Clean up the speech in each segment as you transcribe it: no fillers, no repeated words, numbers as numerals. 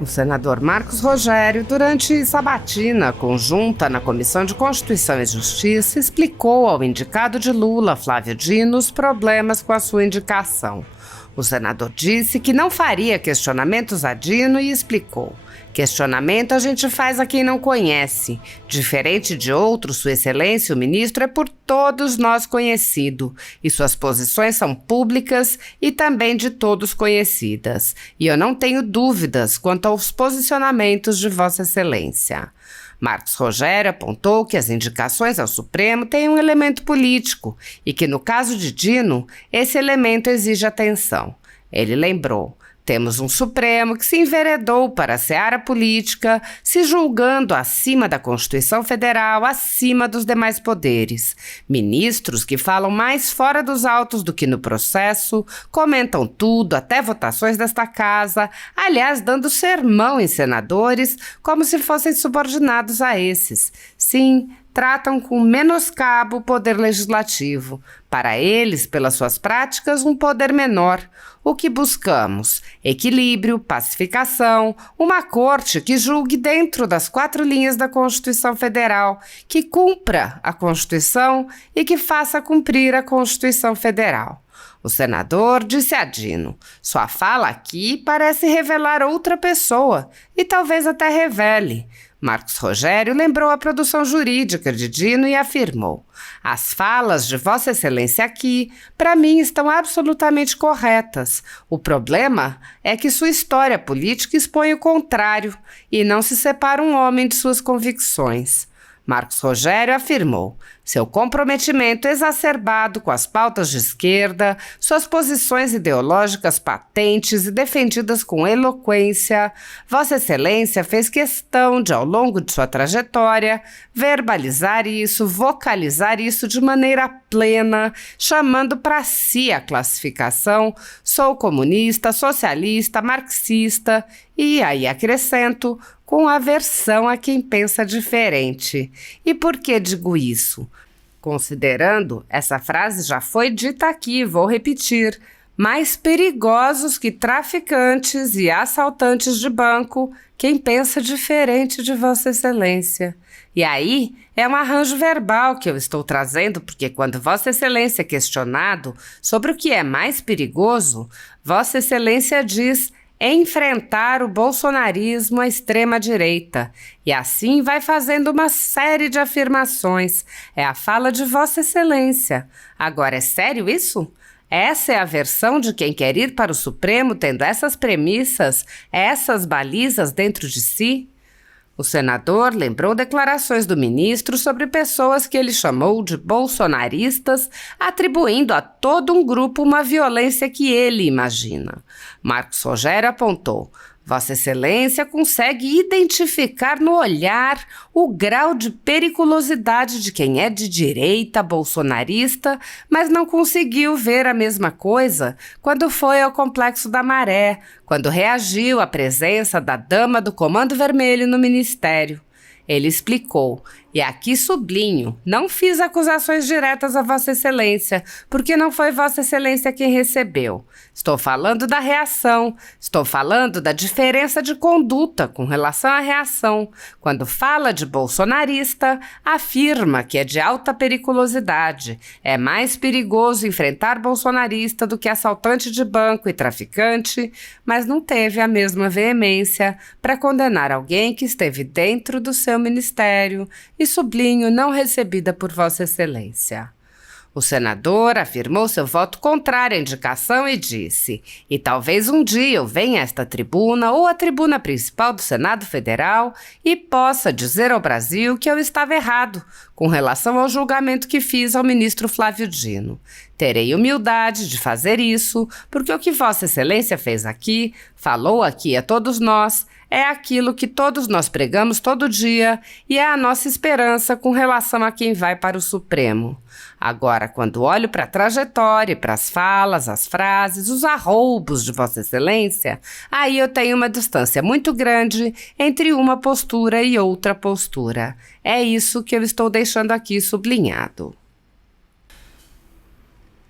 O senador Marcos Rogério, durante sabatina conjunta na Comissão de Constituição e Justiça, explicou ao indicado de Lula, Flávio Dino, os problemas com a sua indicação. O senador disse que não faria questionamentos a Dino e explicou: questionamento a gente faz a quem não conhece. Diferente de outros, Sua Excelência, o ministro, é por todos nós conhecido, e suas posições são públicas e também de todos conhecidas. E eu não tenho dúvidas quanto aos posicionamentos de Vossa Excelência. Marcos Rogério apontou que as indicações ao Supremo têm um elemento político e que, no caso de Dino, esse elemento exige atenção. Ele lembrou: temos um Supremo que se enveredou para a seara política, se julgando acima da Constituição Federal, acima dos demais poderes. Ministros que falam mais fora dos autos do que no processo, comentam tudo, até votações desta casa, aliás, dando sermão em senadores como se fossem subordinados a esses. Sim, tratam com menoscabo o poder legislativo. Para eles, pelas suas práticas, um poder menor. O que buscamos? Equilíbrio, pacificação, uma corte que julgue dentro das 4 linhas da Constituição Federal, que cumpra a Constituição e que faça cumprir a Constituição Federal. O senador disse a Dino: sua fala aqui parece revelar outra pessoa, e talvez até revele. Marcos Rogério lembrou a produção jurídica de Dino e afirmou: as falas de Vossa Excelência aqui, para mim, estão absolutamente corretas. O problema é que sua história política expõe o contrário e não se separa um homem de suas convicções. Marcos Rogério afirmou: seu comprometimento exacerbado com as pautas de esquerda, suas posições ideológicas patentes e defendidas com eloquência. Vossa Excelência fez questão de, ao longo de sua trajetória, verbalizar isso, vocalizar isso de maneira plena, chamando para si a classificação: sou comunista, socialista, marxista, e aí acrescento: com aversão a quem pensa diferente. E por que digo isso? Considerando, essa frase já foi dita aqui, vou repetir: mais perigosos que traficantes e assaltantes de banco, quem pensa diferente de Vossa Excelência. E aí, é um arranjo verbal que eu estou trazendo, porque quando Vossa Excelência é questionado sobre o que é mais perigoso, Vossa Excelência diz: enfrentar o bolsonarismo à extrema-direita. E assim vai fazendo uma série de afirmações. É a fala de Vossa Excelência. Agora, é sério isso? Essa é a versão de quem quer ir para o Supremo tendo essas premissas, essas balizas dentro de si? O senador lembrou declarações do ministro sobre pessoas que ele chamou de bolsonaristas, atribuindo a todo um grupo uma violência que ele imagina. Marcos Rogério apontou: Vossa Excelência consegue identificar no olhar o grau de periculosidade de quem é de direita, bolsonarista, mas não conseguiu ver a mesma coisa quando foi ao Complexo da Maré, quando reagiu à presença da dama do Comando Vermelho no Ministério. Ele explicou: e aqui sublinho, não fiz acusações diretas a Vossa Excelência, porque não foi Vossa Excelência quem recebeu. Estou falando da reação, estou falando da diferença de conduta com relação à reação. Quando fala de bolsonarista, afirma que é de alta periculosidade. É mais perigoso enfrentar bolsonarista do que assaltante de banco e traficante, mas não teve a mesma veemência para condenar alguém que esteve dentro do seu ministério e, sublinho, não recebida por Vossa Excelência. O senador afirmou seu voto contrário à indicação e disse: e talvez um dia eu venha a esta tribuna ou à tribuna principal do Senado Federal e possa dizer ao Brasil que eu estava errado com relação ao julgamento que fiz ao ministro Flávio Dino. Terei humildade de fazer isso, porque o que Vossa Excelência fez aqui, falou aqui a todos nós, é aquilo que todos nós pregamos todo dia e é a nossa esperança com relação a quem vai para o Supremo. Agora, quando olho para a trajetória, para as falas, as frases, os arroubos de Vossa Excelência, aí eu tenho uma distância muito grande entre uma postura e outra postura. É isso que eu estou deixando aqui sublinhado.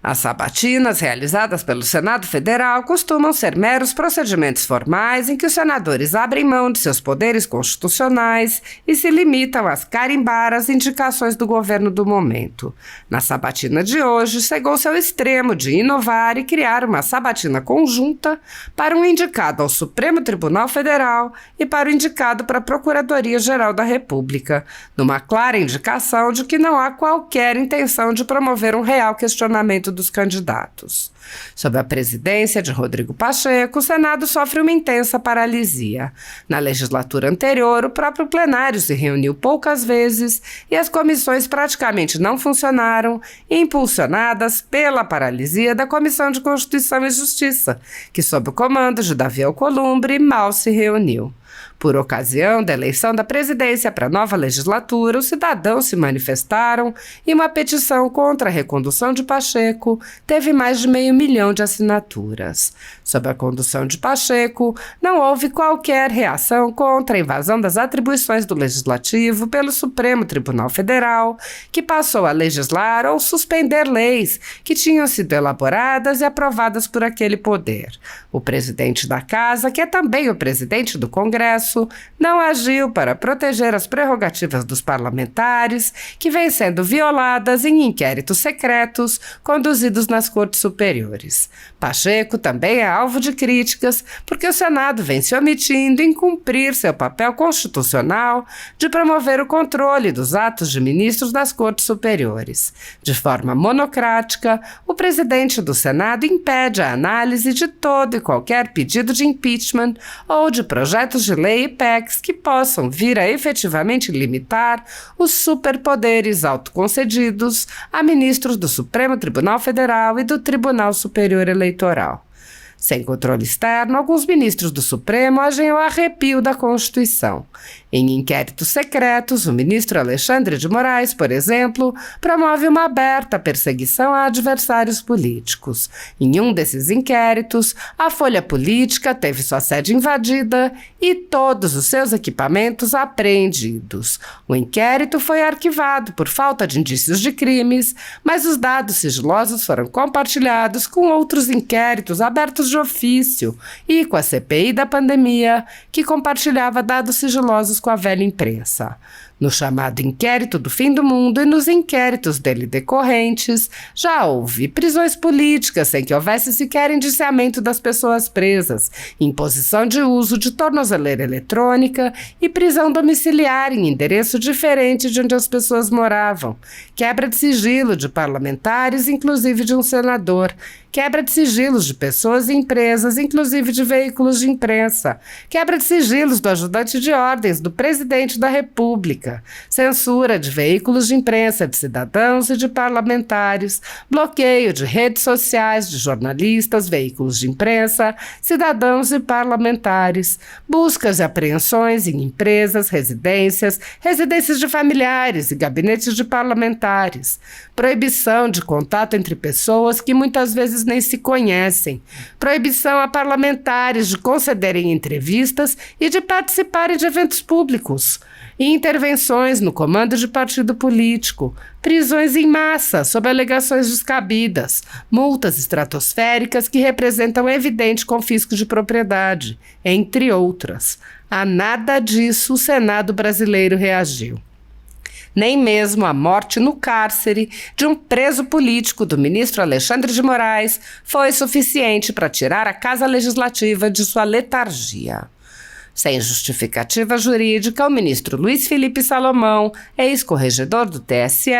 As sabatinas realizadas pelo Senado Federal costumam ser meros procedimentos formais em que os senadores abrem mão de seus poderes constitucionais e se limitam a carimbar as indicações do governo do momento. Na sabatina de hoje, chegou-se ao extremo de inovar e criar uma sabatina conjunta para um indicado ao Supremo Tribunal Federal e para o indicado para a Procuradoria-Geral da República, numa clara indicação de que não há qualquer intenção de promover um real questionamento dos candidatos. Sob a presidência de Rodrigo Pacheco, o Senado sofre uma intensa paralisia. Na legislatura anterior, o próprio plenário se reuniu poucas vezes e as comissões praticamente não funcionaram, impulsionadas pela paralisia da Comissão de Constituição e Justiça, que, sob o comando de Davi Alcolumbre, mal se reuniu. Por ocasião da eleição da presidência para a nova legislatura, os cidadãos se manifestaram e uma petição contra a recondução de Pacheco teve mais de 500 mil de assinaturas. Sob a condução de Pacheco, não houve qualquer reação contra a invasão das atribuições do Legislativo pelo Supremo Tribunal Federal, que passou a legislar ou suspender leis que tinham sido elaboradas e aprovadas por aquele poder. O presidente da Casa, que é também o presidente do Congresso, não agiu para proteger as prerrogativas dos parlamentares, que vêm sendo violadas em inquéritos secretos conduzidos nas Cortes Superiores. Pacheco também é alvo de críticas porque o Senado vem se omitindo em cumprir seu papel constitucional de promover o controle dos atos de ministros das Cortes Superiores. De forma monocrática, o presidente do Senado impede a análise de todo e qualquer pedido de impeachment ou de projetos de lei e PECs que possam vir a efetivamente limitar os superpoderes autoconcedidos a ministros do Supremo Tribunal Federal e do Tribunal Superior Eleitoral. Sem controle externo, alguns ministros do Supremo agem ao arrepio da Constituição. Em inquéritos secretos, o ministro Alexandre de Moraes, por exemplo, promove uma aberta perseguição a adversários políticos. Em um desses inquéritos, a Folha Política teve sua sede invadida e todos os seus equipamentos apreendidos. O inquérito foi arquivado por falta de indícios de crimes, mas os dados sigilosos foram compartilhados com outros inquéritos abertos de ofício e com a CPI da pandemia, que compartilhava dados sigilosos com a velha imprensa. No chamado inquérito do fim do mundo e nos inquéritos dele decorrentes, já houve prisões políticas sem que houvesse sequer indiciamento das pessoas presas, imposição de uso de tornozeleira eletrônica e prisão domiciliar em endereço diferente de onde as pessoas moravam, quebra de sigilo de parlamentares, inclusive de um senador, quebra de sigilos de pessoas e empresas, inclusive de veículos de imprensa, quebra de sigilos do ajudante de ordens do presidente da República, censura de veículos de imprensa de cidadãos e de parlamentares, bloqueio de redes sociais de jornalistas, veículos de imprensa, cidadãos e parlamentares, buscas e apreensões em empresas, residências de familiares e gabinetes de parlamentares, proibição de contato entre pessoas que muitas vezes nem se conhecem, proibição a parlamentares de concederem entrevistas e de participarem de eventos públicos, e intervenções no comando de partido político, prisões em massa sob alegações descabidas, multas estratosféricas que representam evidente confisco de propriedade, entre outras. A nada disso o Senado brasileiro reagiu. Nem mesmo a morte no cárcere de um preso político do ministro Alexandre de Moraes foi suficiente para tirar a Casa Legislativa de sua letargia. Sem justificativa jurídica, o ministro Luiz Felipe Salomão, ex-corregedor do TSE,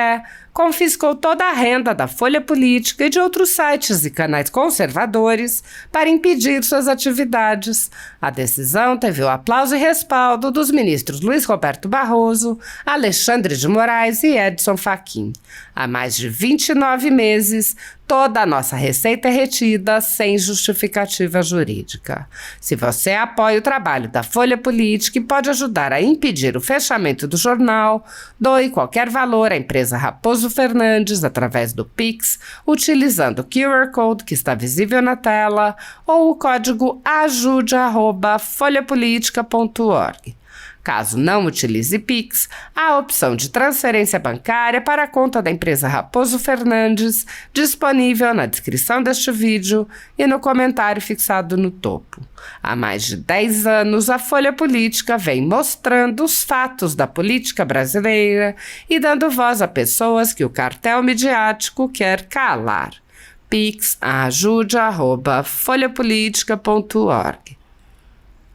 confiscou toda a renda da Folha Política e de outros sites e canais conservadores para impedir suas atividades. A decisão teve o aplauso e respaldo dos ministros Luiz Roberto Barroso, Alexandre de Moraes e Edson Fachin. Há mais de 29 meses, toda a nossa receita é retida sem justificativa jurídica. Se você apoia o trabalho da Folha Política e pode ajudar a impedir o fechamento do jornal, doe qualquer valor à empresa Raposo Fernandes através do Pix, utilizando o QR Code que está visível na tela ou o código ajude@folhapolitica.org. Caso não utilize Pix, há a opção de transferência bancária para a conta da empresa Raposo Fernandes, disponível na descrição deste vídeo e no comentário fixado no topo. Há mais de 10 anos, a Folha Política vem mostrando os fatos da política brasileira e dando voz a pessoas que o cartel midiático quer calar. pix@folhapolitica.org.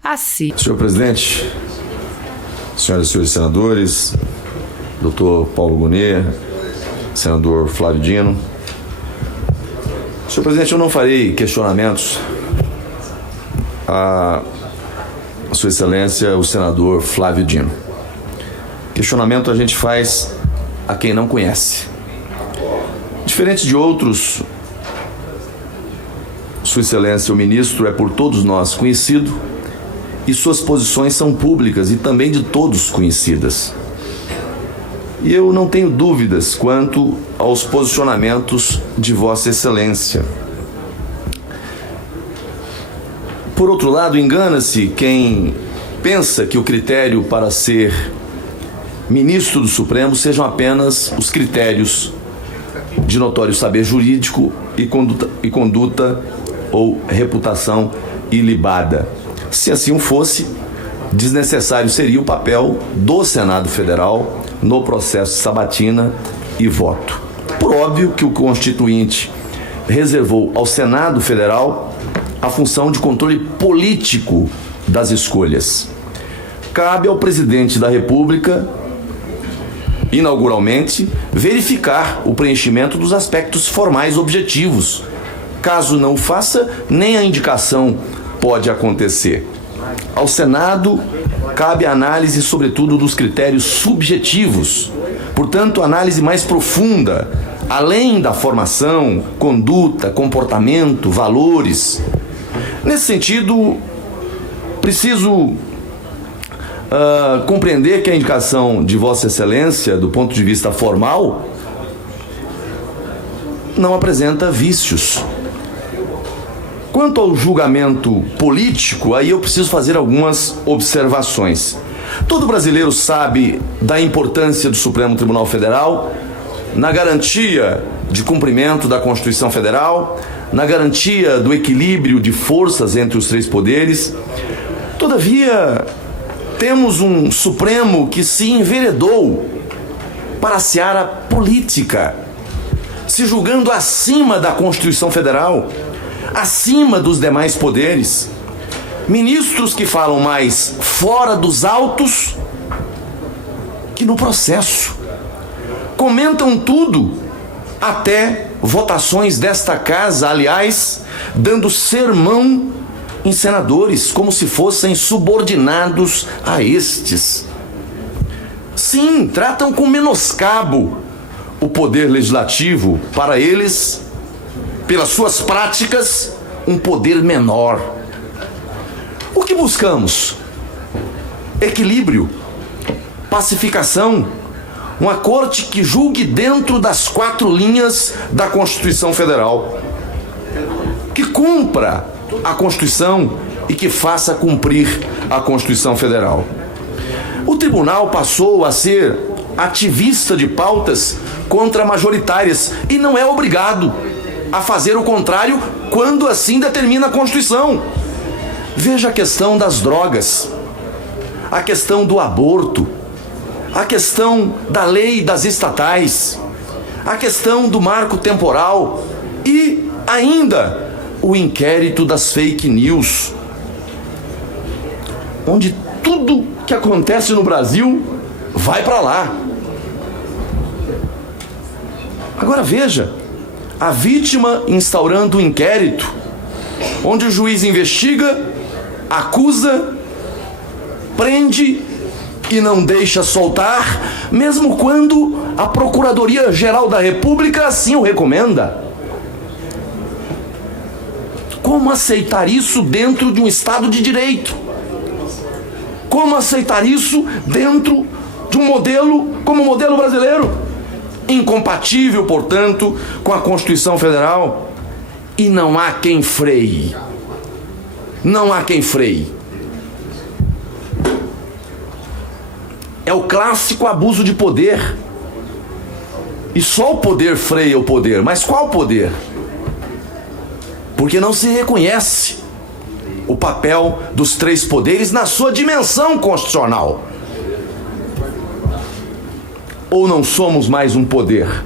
Assim. Senhor presidente, senhoras e senhores senadores, doutor Paulo Gonet, senador Flávio Dino. Senhor presidente, eu não farei questionamentos a Sua Excelência, o senador Flávio Dino. Questionamento a gente faz a quem não conhece. Diferente de outros, Sua Excelência, o ministro, é por todos nós conhecido e suas posições são públicas e também de todos conhecidas. E eu não tenho dúvidas quanto aos posicionamentos de Vossa Excelência. Por outro lado, engana-se quem pensa que o critério para ser ministro do Supremo sejam apenas os critérios de notório saber jurídico e conduta ou reputação ilibada. Se assim fosse, desnecessário seria o papel do Senado Federal no processo de sabatina e voto. Por óbvio que o Constituinte reservou ao Senado Federal a função de controle político das escolhas. Cabe ao presidente da República, inauguralmente, verificar o preenchimento dos aspectos formais objetivos. Caso não o faça, nem a indicação pode acontecer. Ao Senado, cabe a análise, sobretudo, dos critérios subjetivos. Portanto, análise mais profunda, além da formação, conduta, comportamento, valores. Nesse sentido, preciso compreender que a indicação de Vossa Excelência, do ponto de vista formal, não apresenta vícios. Quanto ao julgamento político, aí eu preciso fazer algumas observações. Todo brasileiro sabe da importância do Supremo Tribunal Federal na garantia de cumprimento da Constituição Federal, na garantia do equilíbrio de forças entre os três poderes. Todavia, temos um Supremo que se enveredou para a seara política, se julgando acima da Constituição Federal, acima dos demais poderes. Ministros que falam mais fora dos autos que no processo. Comentam tudo, até votações desta casa, aliás, dando sermão em senadores, como se fossem subordinados a estes. Sim, tratam com menoscabo o poder legislativo, para eles, pelas suas práticas, um poder menor. O que buscamos? Equilíbrio, pacificação, uma corte que julgue dentro das 4 linhas da Constituição Federal, que cumpra a Constituição e que faça cumprir a Constituição Federal. O tribunal passou a ser ativista de pautas contra-majoritárias e não é obrigado a fazer o contrário quando assim determina a Constituição. Veja a questão das drogas, a questão do aborto, a questão da lei das estatais, a questão do marco temporal e ainda o inquérito das fake news, onde tudo que acontece no Brasil vai para lá. Agora veja, a vítima instaurando um inquérito, onde o juiz investiga, acusa, prende e não deixa soltar, mesmo quando a Procuradoria-Geral da República assim o recomenda. Como aceitar isso dentro de um Estado de Direito? Como aceitar isso dentro de um modelo como o modelo brasileiro? Incompatível, portanto, com a Constituição Federal. E não há quem freie. Não há quem freie. É o clássico abuso de poder. E só o poder freia o poder. Mas qual poder? Porque não se reconhece o papel dos três poderes na sua dimensão constitucional. Ou não somos mais um poder?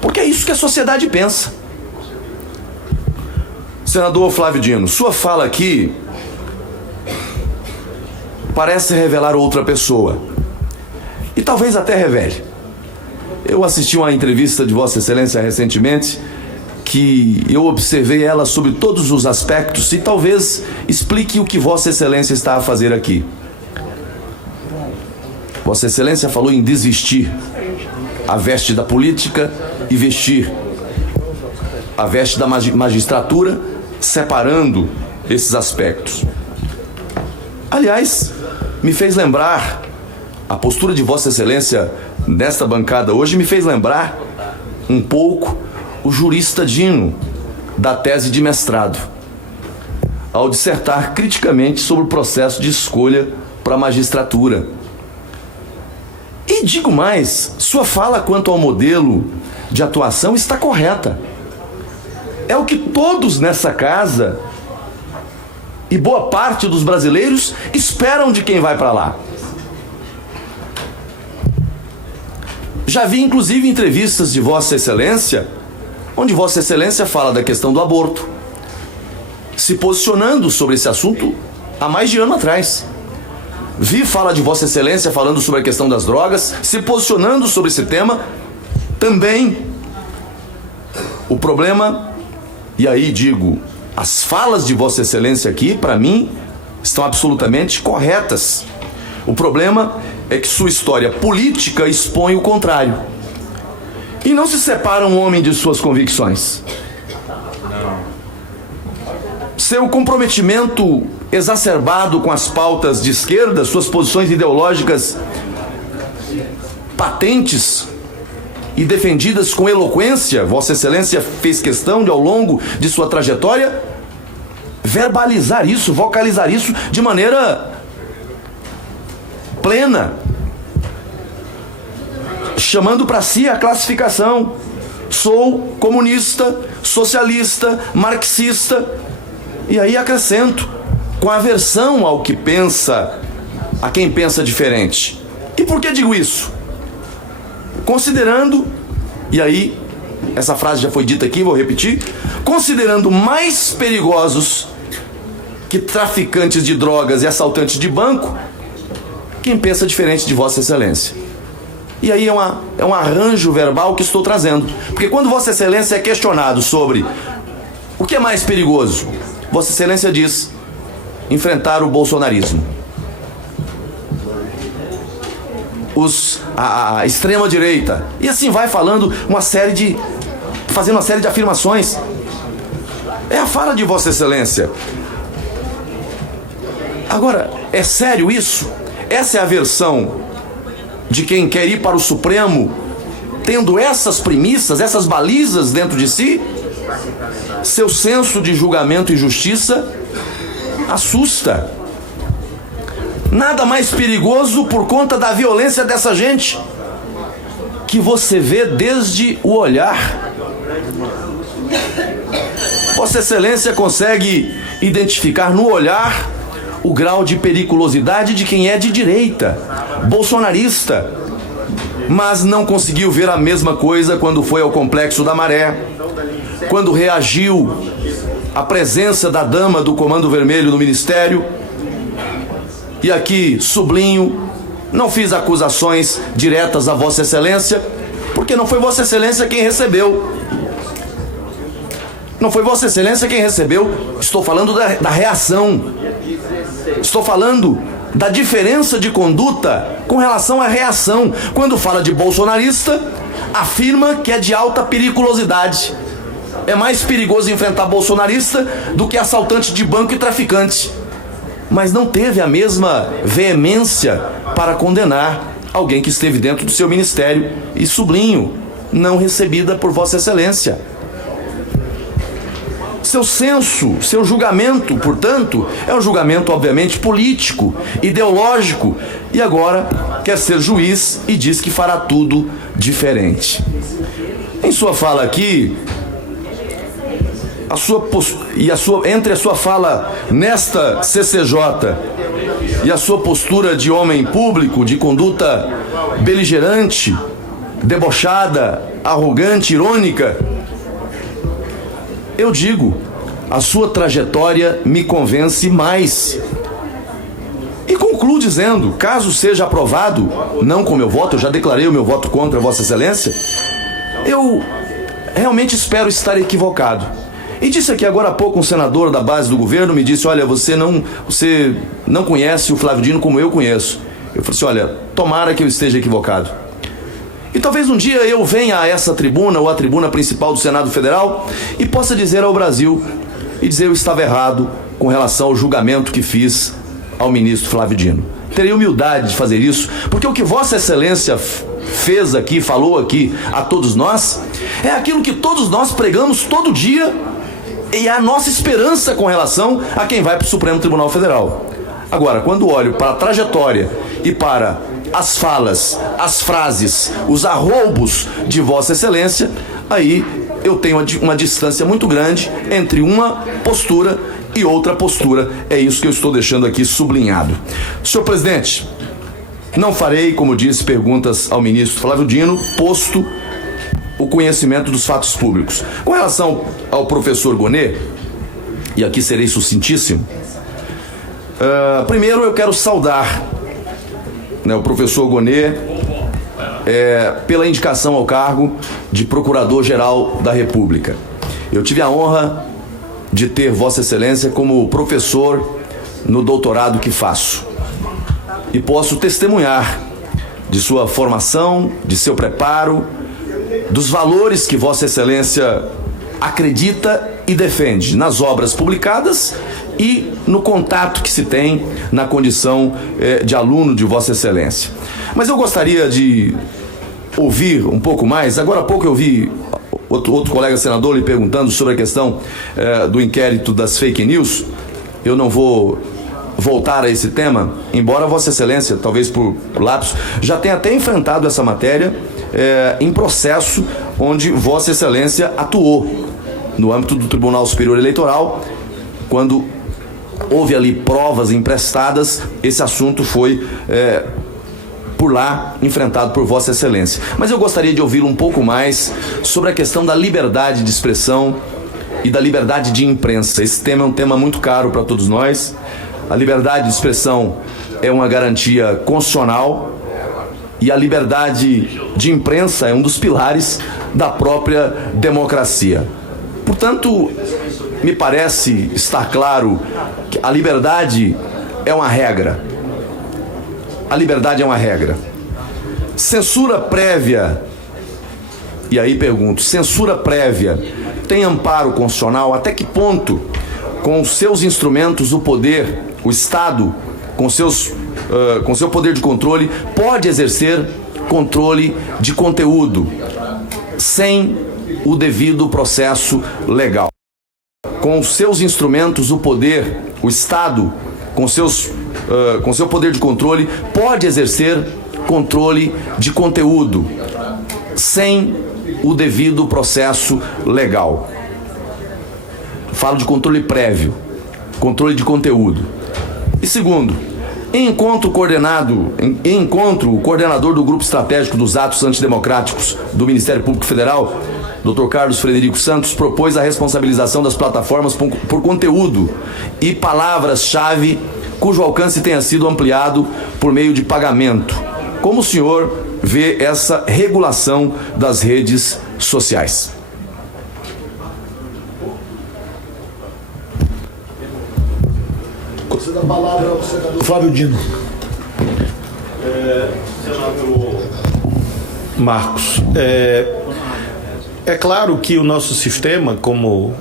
Porque é isso que a sociedade pensa. Senador Flávio Dino, sua fala aqui parece revelar outra pessoa. E talvez até revele. Eu assisti uma entrevista de Vossa Excelência recentemente, que eu observei ela sobre todos os aspectos e talvez explique o que Vossa Excelência está a fazer aqui. Vossa Excelência falou em desvestir a veste da política e vestir a veste da magistratura, separando esses aspectos. Aliás, me fez lembrar, a postura de Vossa Excelência nesta bancada hoje me fez lembrar um pouco o jurista Dino, da tese de mestrado, ao dissertar criticamente sobre o processo de escolha para a magistratura. E digo mais, sua fala quanto ao modelo de atuação está correta. É o que todos nessa casa e boa parte dos brasileiros esperam de quem vai para lá. Já vi inclusive entrevistas de Vossa Excelência, onde Vossa Excelência fala da questão do aborto, se posicionando sobre esse assunto há mais de ano atrás. Vi fala de Vossa Excelência falando sobre a questão das drogas, se posicionando sobre esse tema também. O problema, e aí digo, as falas de Vossa Excelência aqui, para mim, estão absolutamente corretas. O problema é que sua história política expõe o contrário. E não se separa um homem de suas convicções. Seu comprometimento exacerbado com as pautas de esquerda, suas posições ideológicas patentes e defendidas com eloquência, Vossa Excelência fez questão de, ao longo de sua trajetória, verbalizar isso, vocalizar isso de maneira plena, chamando para si a classificação: sou comunista, socialista, marxista, e aí acrescento, com aversão ao que pensa, a quem pensa diferente. E por que digo isso? Considerando, e aí essa frase já foi dita aqui, vou repetir, considerando mais perigosos que traficantes de drogas e assaltantes de banco quem pensa diferente de Vossa Excelência. E aí é um arranjo verbal que estou trazendo, porque quando Vossa Excelência é questionado sobre o que é mais perigoso, Vossa Excelência diz: enfrentar o bolsonarismo, a extrema direita, e assim vai falando fazendo uma série de afirmações. É a fala de Vossa Excelência. Agora, é sério isso? Essa é a versão de quem quer ir para o Supremo tendo essas premissas, essas balizas dentro de si? Seu senso de julgamento e justiça assusta. Nada mais perigoso por conta da violência dessa gente, que você vê desde o olhar. Vossa Excelência consegue identificar no olhar o grau de periculosidade de quem é de direita, bolsonarista, mas não conseguiu ver a mesma coisa quando foi ao Complexo da Maré, quando reagiu à presença da dama do Comando Vermelho no Ministério. E aqui sublinho, não fiz acusações diretas a Vossa Excelência, porque não foi Vossa Excelência quem recebeu. Não foi Vossa Excelência quem recebeu. Estou falando da reação. Estou falando da diferença de conduta com relação à reação. Quando fala de bolsonarista, afirma que é de alta periculosidade. É mais perigoso enfrentar bolsonarista do que assaltante de banco e traficante. Mas não teve a mesma veemência para condenar alguém que esteve dentro do seu ministério, e sublinho, não recebida por Vossa Excelência. Seu senso, seu julgamento, portanto, é um julgamento, obviamente, político, ideológico, e agora quer ser juiz e diz que fará tudo diferente. Em sua fala aqui, entre a sua fala nesta CCJ e a sua postura de homem público, de conduta beligerante, debochada, arrogante, irônica, eu digo, a sua trajetória me convence mais. E concluo dizendo, caso seja aprovado, não com meu voto, eu já declarei o meu voto contra Vossa Excelência, eu realmente espero estar equivocado. E disse aqui agora há pouco um senador da base do governo, me disse, olha, você não conhece o Flávio Dino como eu conheço. Eu falei assim, olha, tomara que eu esteja equivocado. E talvez um dia eu venha a essa tribuna, ou a tribuna principal do Senado Federal, e possa dizer ao Brasil, e dizer eu estava errado com relação ao julgamento que fiz ao ministro Flávio Dino. Terei humildade de fazer isso, porque o que Vossa Excelência fez aqui, falou aqui a todos nós, é aquilo que todos nós pregamos todo dia, e é a nossa esperança com relação a quem vai para o Supremo Tribunal Federal. Agora, quando olho para a trajetória e para as falas, as frases, os arroubos de Vossa Excelência, aí eu tenho uma distância muito grande entre uma postura e outra postura. É isso que eu estou deixando aqui sublinhado. Senhor presidente, não farei, como disse, perguntas ao ministro Flávio Dino, posto o conhecimento dos fatos públicos. Com relação ao professor Gonê, e aqui serei sucintíssimo, primeiro eu quero saudar o professor Gonê pela indicação ao cargo de Procurador-Geral da República. Eu tive a honra de ter Vossa Excelência como professor no doutorado que faço. E posso testemunhar de sua formação, de seu preparo, dos valores que Vossa Excelência acredita e defende nas obras publicadas e no contato que se tem na condição de aluno de Vossa Excelência. Mas eu gostaria de ouvir um pouco mais. Agora há pouco eu vi outro colega senador lhe perguntando sobre a questão do inquérito das fake news. Eu não vou voltar a esse tema, embora Vossa Excelência, talvez por lapso, já tenha até enfrentado essa matéria em processo onde Vossa Excelência atuou no âmbito do Tribunal Superior Eleitoral. Quando houve ali provas emprestadas, esse assunto foi por lá enfrentado por Vossa Excelência. Mas eu gostaria de ouvi-lo um pouco mais sobre a questão da liberdade de expressão e da liberdade de imprensa. Esse tema é um tema muito caro para todos nós. A liberdade de expressão é uma garantia constitucional e a liberdade de imprensa é um dos pilares da própria democracia. Portanto, me parece estar claro que a liberdade é uma regra. A liberdade é uma regra. Censura prévia, e aí pergunto, censura prévia tem amparo constitucional? Até que ponto, com os seus instrumentos, o poder, o Estado, com seu poder de controle, pode exercer controle de conteúdo sem o devido processo legal? Com os seus instrumentos, o poder, o Estado, com seu poder de controle, pode exercer controle de conteúdo sem o devido processo legal. Falo de controle prévio, controle de conteúdo. E segundo, em encontro, o coordenador do Grupo Estratégico dos Atos Antidemocráticos do Ministério Público Federal, Dr. Carlos Frederico Santos, propôs a responsabilização das plataformas por conteúdo e palavras-chave cujo alcance tenha sido ampliado por meio de pagamento. Como o senhor vê essa regulação das redes sociais? Conceda a palavra ao senador Flávio Dino. Senador Marcos, é claro que o nosso sistema, como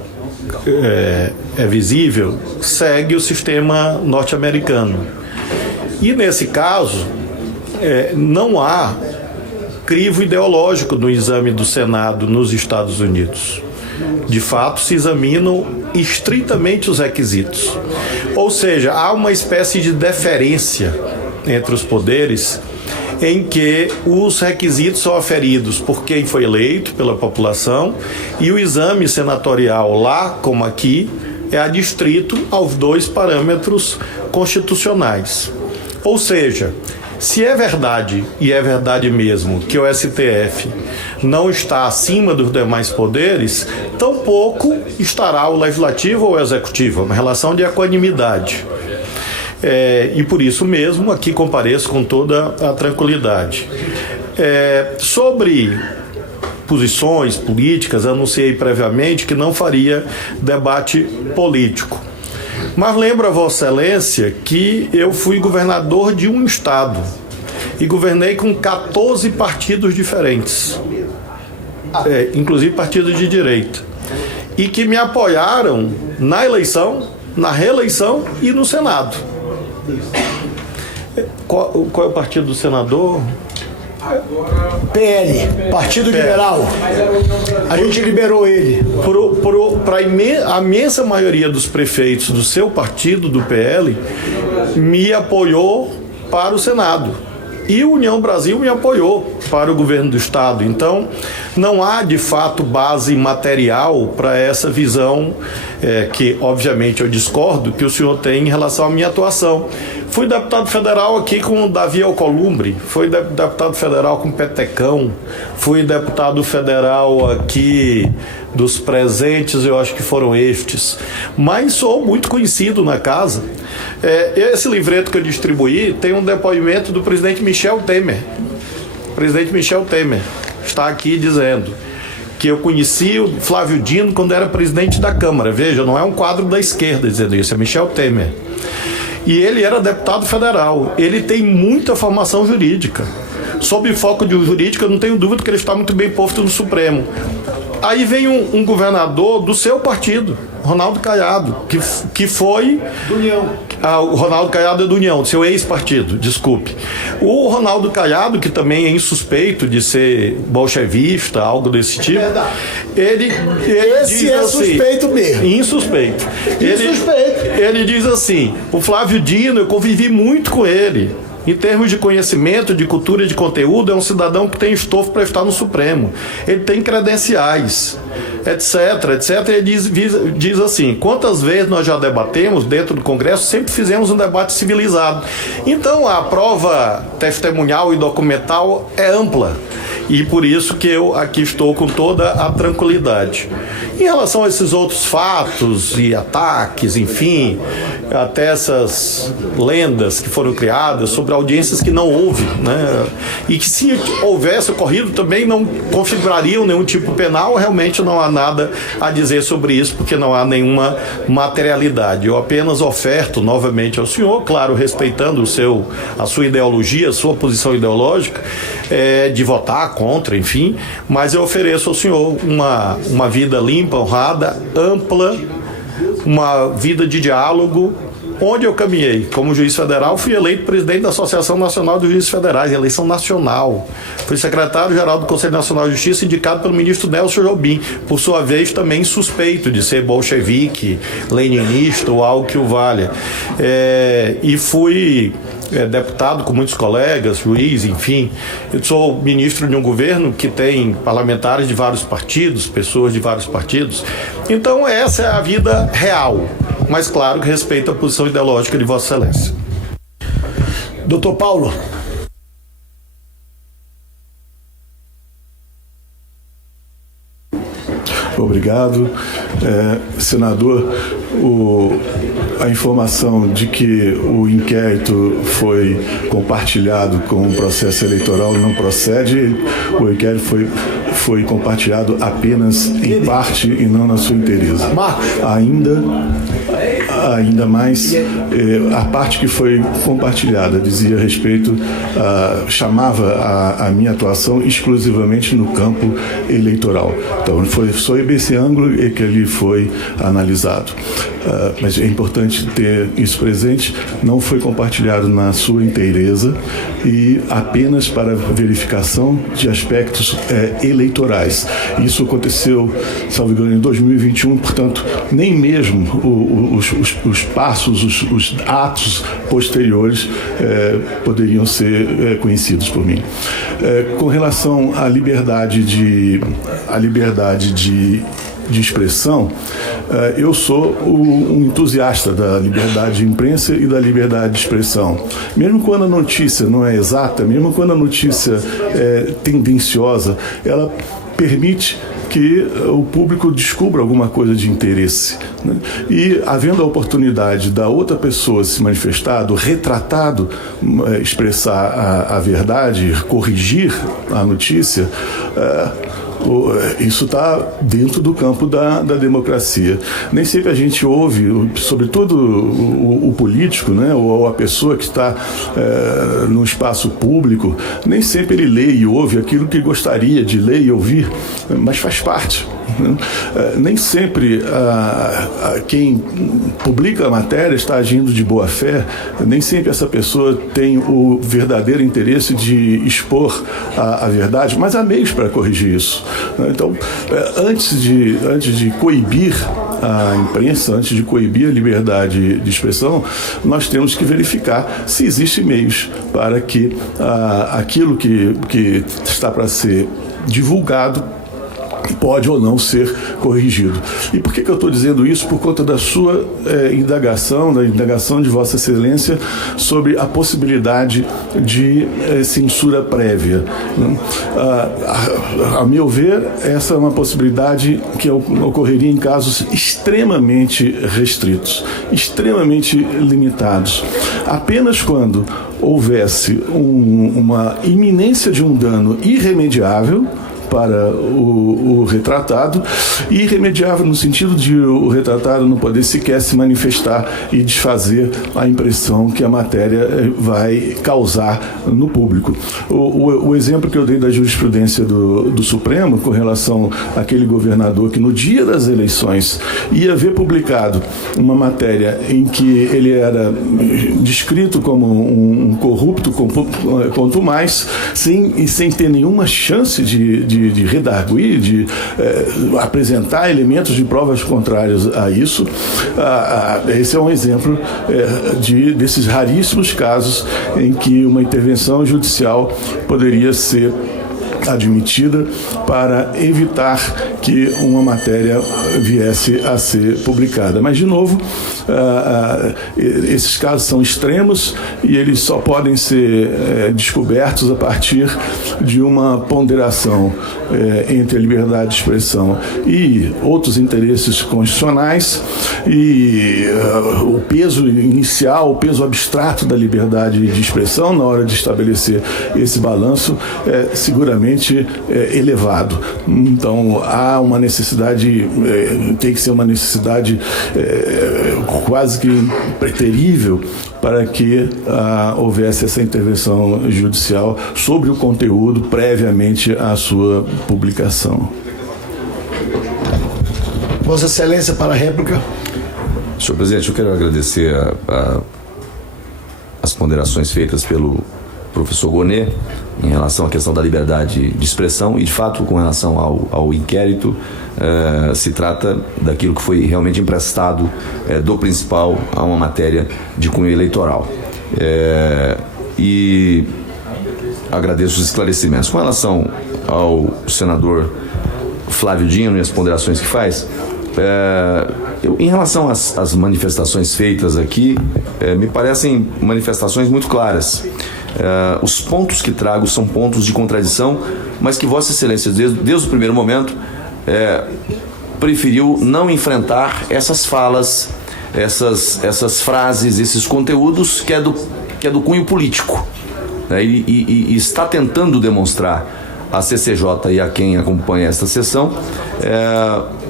é visível, segue o sistema norte-americano. E nesse caso, não há crivo ideológico no exame do Senado nos Estados Unidos. De fato, se examinam estritamente os requisitos. Ou seja, há uma espécie de deferência entre os poderes em que os requisitos são aferidos por quem foi eleito pela população e o exame senatorial, lá como aqui, é adstrito aos dois parâmetros constitucionais. Ou seja, se é verdade, e é verdade mesmo, que o STF não está acima dos demais poderes, tampouco estará o Legislativo ou o Executivo, uma relação de equanimidade. E por isso mesmo aqui compareço com toda a tranquilidade. Sobre posições políticas, anunciei previamente que não faria debate político. Mas lembro a Vossa Excelência que eu fui governador de um estado e governei com 14 partidos diferentes, inclusive partidos de direita, e que me apoiaram na eleição, na reeleição e no Senado. Qual é o partido do senador? PL, Partido Liberal. A gente liberou ele. Para a imensa maioria dos prefeitos do seu partido, do PL, me apoiou para o Senado. E o União Brasil me apoiou para o governo do Estado. Então, não há, de fato, base material para essa visão que, obviamente, eu discordo, que o senhor tem em relação à minha atuação. Fui deputado federal aqui com o Davi Alcolumbre, fui deputado federal com o Petecão, fui deputado federal aqui dos presentes, eu acho que foram estes. Mas sou muito conhecido na casa. Esse livreto que eu distribuí tem um depoimento do presidente Michel Temer. O presidente Michel Temer está aqui dizendo que eu conheci o Flávio Dino quando era presidente da Câmara. Veja, não é um quadro da esquerda dizendo isso, é Michel Temer. E ele era deputado federal. Ele tem muita formação jurídica. Sob foco de jurídica, eu não tenho dúvida que ele está muito bem posto no Supremo. Aí vem um governador do seu partido, Ronaldo Caiado, que foi... Do União. O Ronaldo Caiado é do União, do seu ex-partido, desculpe. O Ronaldo Caiado, que também é insuspeito de ser bolchevista, algo desse tipo. Verdade. Ele Esse diz é assim, suspeito mesmo. Insuspeito. Insuspeito. Ele diz assim, o Flávio Dino, eu convivi muito com ele. Em termos de conhecimento, de cultura e de conteúdo, é um cidadão que tem estofo para estar no Supremo. Ele tem credenciais, etc, etc. Ele diz assim, quantas vezes nós já debatemos dentro do Congresso, sempre fizemos um debate civilizado. Então, a prova testemunhal e documental é ampla. E por isso que eu aqui estou com toda a tranquilidade. Em relação a esses outros fatos e ataques, enfim, até essas lendas que foram criadas sobre audiências que não houve, né? E que se houvesse ocorrido também não configurariam nenhum tipo penal, realmente não há nada a dizer sobre isso, porque não há nenhuma materialidade. Eu apenas oferto novamente ao senhor, claro, respeitando a sua ideologia, a sua posição ideológica, de votar contra, enfim, mas eu ofereço ao senhor uma vida limpa, honrada, ampla, uma vida de diálogo, onde eu caminhei como juiz federal, fui eleito presidente da Associação Nacional dos Juízes Federais, eleição nacional. Fui secretário-geral do Conselho Nacional de Justiça, indicado pelo ministro Nelson Jobim, por sua vez também suspeito de ser bolchevique, leninista ou algo que o valha. E fui deputado com muitos colegas, juiz, enfim. Eu sou ministro de um governo que tem parlamentares de vários partidos, pessoas de vários partidos. Então essa é a vida real, mas claro que respeito a posição ideológica de Vossa Excelência. Doutor Paulo. Obrigado. Senador, a informação de que o inquérito foi compartilhado com o processo eleitoral não procede. O inquérito foi compartilhado apenas em parte e não na sua inteireza. Marcos. ainda mais a parte que foi compartilhada, dizia respeito, chamava a minha atuação exclusivamente no campo eleitoral. Então foi sob esse ângulo que ele foi analisado. Mas é importante ter isso presente, não foi compartilhado na sua inteireza e apenas para verificação de aspectos eleitorais. Isso aconteceu, salvo engano, em 2021, portanto, nem mesmo os passos, os atos posteriores poderiam ser conhecidos por mim. Com relação à liberdade de expressão, eu sou um entusiasta da liberdade de imprensa e da liberdade de expressão. Mesmo quando a notícia não é exata, mesmo quando a notícia é tendenciosa, ela permite que o público descubra alguma coisa de interesse, né? E havendo a oportunidade da outra pessoa se manifestar, do retratado expressar a verdade, corrigir a notícia, isso está dentro do campo da democracia. Nem sempre a gente ouve, sobretudo o político, né, ou a pessoa que está no espaço público, nem sempre ele lê e ouve aquilo que gostaria de ler e ouvir, mas faz parte. Nem sempre quem publica a matéria está agindo de boa fé, nem sempre essa pessoa tem o verdadeiro interesse de expor a verdade, mas há meios para corrigir isso. Então, antes de coibir a imprensa, antes de coibir a liberdade de expressão, nós temos que verificar se existem meios para que aquilo que está para ser divulgado pode ou não ser corrigido. E por que eu estou dizendo isso? Por conta da sua indagação, da indagação de Vossa Excelência sobre a possibilidade de censura prévia. A meu ver, essa é uma possibilidade que ocorreria em casos extremamente restritos, extremamente limitados. Apenas quando houvesse uma iminência de um dano irremediável para o retratado, e irremediável no sentido de o retratado não poder sequer se manifestar e desfazer a impressão que a matéria vai causar no público. O exemplo que eu dei da jurisprudência do Supremo com relação àquele governador que no dia das eleições ia ver publicado uma matéria em que ele era descrito como um corrupto quanto mais, sem ter nenhuma chance de redarguir, de apresentar elementos de provas contrárias a isso. Esse é um exemplo desses raríssimos casos em que uma intervenção judicial poderia ser admitida para evitar que uma matéria viesse a ser publicada. Mas, de novo, esses casos são extremos e eles só podem ser descobertos a partir de uma ponderação entre a liberdade de expressão e outros interesses constitucionais, e o peso inicial, o peso abstrato da liberdade de expressão na hora de estabelecer esse balanço seguramente elevado. Então há uma necessidade, tem que ser uma necessidade quase que terrível para que houvesse essa intervenção judicial sobre o conteúdo previamente à sua publicação. Vossa Excelência, para a réplica. Senhor presidente, eu quero agradecer as ponderações feitas pelo professor Gonê em relação à questão da liberdade de expressão e, de fato, com relação ao inquérito, se trata daquilo que foi realmente emprestado do principal a uma matéria de cunho eleitoral. E agradeço os esclarecimentos. Com relação ao senador Flávio Dino e as ponderações que faz, em relação às manifestações feitas aqui, me parecem manifestações muito claras. Os pontos que trago são pontos de contradição, mas que Vossa Excelência, desde o primeiro momento, preferiu não enfrentar essas falas, essas frases, esses conteúdos que é do cunho político, né? E está tentando demonstrar a CCJ e a quem acompanha esta sessão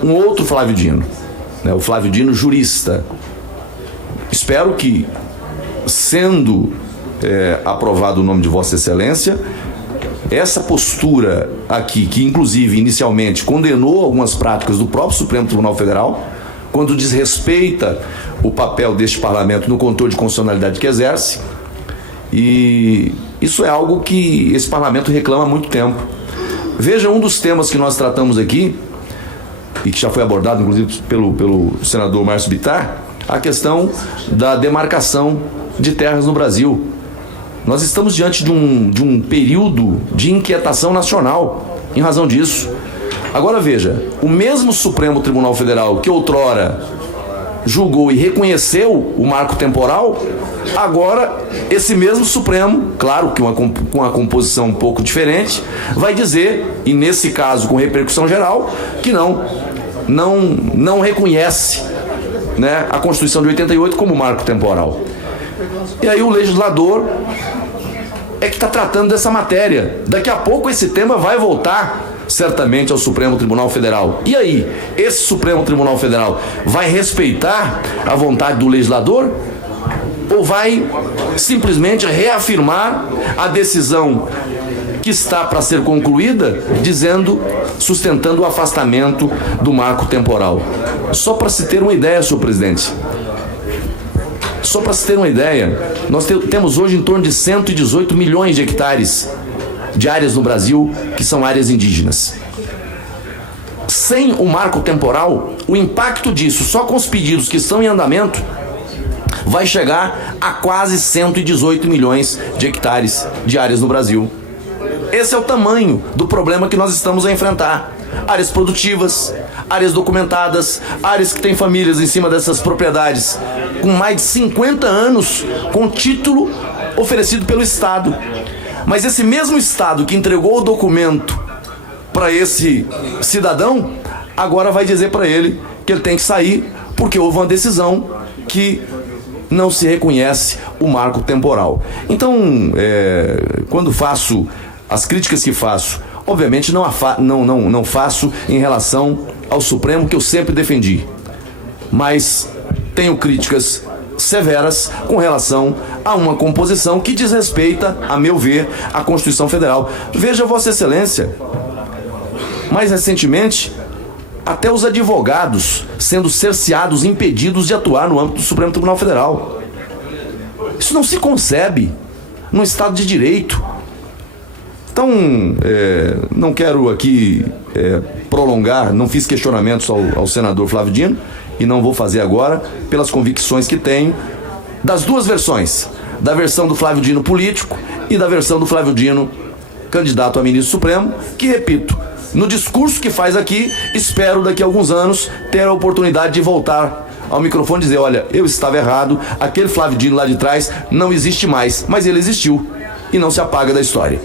um outro Flávio Dino, né? O Flávio Dino jurista, Espero que, sendo aprovado o nome de Vossa Excelência, essa postura aqui, que inclusive inicialmente condenou algumas práticas do próprio Supremo Tribunal Federal, quando desrespeita o papel deste parlamento no controle de constitucionalidade que exerce, e isso é algo que esse parlamento reclama há muito tempo. Veja, um dos temas que nós tratamos aqui, e que já foi abordado inclusive pelo senador Márcio Bittar, a questão da demarcação de terras no Brasil. Nós estamos diante de um período de inquietação nacional em razão disso. Agora veja, o mesmo Supremo Tribunal Federal que outrora julgou e reconheceu o marco temporal, agora esse mesmo Supremo, claro que com uma composição um pouco diferente, vai dizer, e nesse caso com repercussão geral, que não reconhece, né, a Constituição de 88 como marco temporal. E aí o legislador é que está tratando dessa matéria. Daqui a pouco esse tema vai voltar certamente ao Supremo Tribunal Federal. E aí, esse Supremo Tribunal Federal vai respeitar a vontade do legislador? Ou vai simplesmente reafirmar a decisão que está para ser concluída, sustentando o afastamento do marco temporal? Só para se ter uma ideia, senhor presidente. Só para se ter uma ideia, nós temos hoje em torno de 118 milhões de hectares de áreas no Brasil que são áreas indígenas. Sem o marco temporal, o impacto disso, só com os pedidos que estão em andamento, vai chegar a quase 118 milhões de hectares de áreas no Brasil. Esse é o tamanho do problema que nós estamos a enfrentar. Áreas produtivas, áreas documentadas, áreas que têm famílias em cima dessas propriedades com mais de 50 anos com título oferecido pelo Estado. Mas esse mesmo Estado que entregou o documento para esse cidadão, agora vai dizer para ele que ele tem que sair porque houve uma decisão que não se reconhece o marco temporal. Então, quando faço as críticas que faço, obviamente não faço em relação ao Supremo, que eu sempre defendi, mas tenho críticas severas com relação a uma composição que desrespeita, a meu ver, a Constituição Federal. Veja, Vossa Excelência, mais recentemente, até os advogados sendo cerceados, impedidos de atuar no âmbito do Supremo Tribunal Federal. Isso não se concebe num Estado de Direito. Então, não quero aqui prolongar, não fiz questionamentos ao senador Flávio Dino, e não vou fazer agora, pelas convicções que tenho, das duas versões, da versão do Flávio Dino político e da versão do Flávio Dino candidato a ministro supremo, que, repito, no discurso que faz aqui, espero daqui a alguns anos ter a oportunidade de voltar ao microfone e dizer, olha, eu estava errado, aquele Flávio Dino lá de trás não existe mais, mas ele existiu e não se apaga da história.